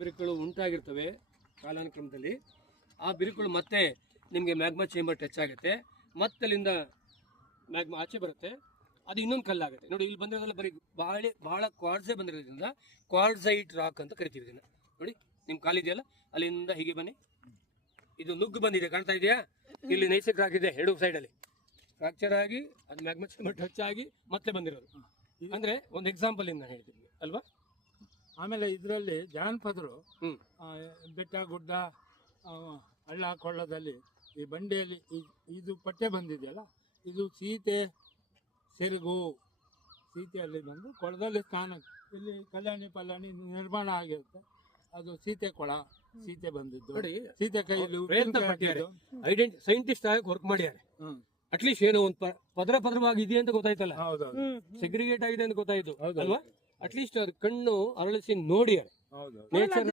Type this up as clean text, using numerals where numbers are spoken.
ಬಿರುಕುಗಳು ಉಂಟಾಗಿರ್ತವೆ ಕಾಲಾನುಕ್ರಮದಲ್ಲಿ. ಆ ಬಿರುಕುಗಳು ಮತ್ತೆ ನಿಮಗೆ ಮ್ಯಾಗ್ಮಾ ಚೇಂಬರ್ ಟಚ್ ಆಗುತ್ತೆ, ಮತ್ತೆ ಅಲ್ಲಿಂದ ಮ್ಯಾಗ್ಮಾ ಆಚೆ ಬರುತ್ತೆ, ಅದು ಇನ್ನೊಂದು ಕಲ್ಲಾಗುತ್ತೆ. ನೋಡಿ ಇಲ್ಲಿ ಬಂದಿರೋದಲ್ಲ ಬರೀ ಬಹಳ ಕ್ವಾರ್ಟ್ಸೇ ಬಂದಿರೋದ್ರಿಂದ ಕ್ವಾರ್ಟ್ಸೈಟ್ ರಾಕ್ ಅಂತ ಕರಿತೀವಿ ಇದನ್ನು. ನೋಡಿ ನಿಮ್ಮ ಕಾಲಿದೆಯಲ್ಲ ಅಲ್ಲಿಂದ ಹೀಗೆ ಬನ್ನಿ, ಇದು ನುಗ್ಗು ಬಂದಿದೆ ಕಾಣ್ತಾ ಇದೆಯಾ, ಇಲ್ಲಿ ನೈಸರ್ಗಿಕ ರಾಕ್ ಇದೆ ಎರಡು ಸೈಡಲ್ಲಿ ಫ್ರಾಕ್ಚರ್ ಆಗಿ ಅದು ಮ್ಯಾಗ್ಮಾ ಚೇಂಬರ್ ಟಚ್ ಆಗಿ ಮತ್ತೆ ಬಂದಿರೋದು. ಅಂದ್ರೆ ಒಂದು ಎಕ್ಸಾಂಪಲ್ ಇಂದ ಹೇಳ್ತೀನಿ ಅಲ್ವಾ. ಆಮೇಲೆ ಇದರಲ್ಲಿ ಜಾನಪದರು ಬೆಟ್ಟ ಗುಡ್ಡ ಹಳ್ಳ ಕೊಳ್ಳದಲ್ಲಿ ಈ ಬಂಡೆಯಲ್ಲಿ ಇದು ಪಟ್ಟೆ ಬಂದಿದೆಯಲ್ಲ, ಇದು ಸೀತೆ ಸೆರಗು, ಸೀತೆಯಲ್ಲಿ ಬಂದು ಕೊಳದಲ್ಲಿ ಸ್ನಾನ, ಇಲ್ಲಿ ಕಲ್ಯಾಣಿ ಪಲ್ಯಾಣಿ ನಿರ್ಮಾಣ ಆಗಿರುತ್ತೆ, ಅದು ಸೀತೆ ಕೊಳ, ಸೀತೆ ಬಂದಿದ್ದು ನೋಡಿ, ಸೀತೆ ಕೈಯಲ್ಲಿ ಸೈಂಟಿಸ್ಟ್ ಆಗಿ ವರ್ಕ್ ಮಾಡ್ಯಾರೆ. ಅಟ್ಲೀಸ್ಟ್ ಏನೋ ಒಂದು ಪದರವಾಗಿ ಇದೆ ಅಂತ ಗೊತ್ತಾಯ್ತಲ್ಲ, ಸೆಗ್ರಿಗೇಟ್ ಆಗಿದೆ ಅಂತ ಗೊತ್ತಾಯ್ತು ಅಲ್ವಾ. ಅಟ್ಲೀಸ್ಟ್ ಅದು ಕಣ್ಣು ಅರಳಿಸಿ ನೋಡಿಯಾರೆ ನೇಚರ್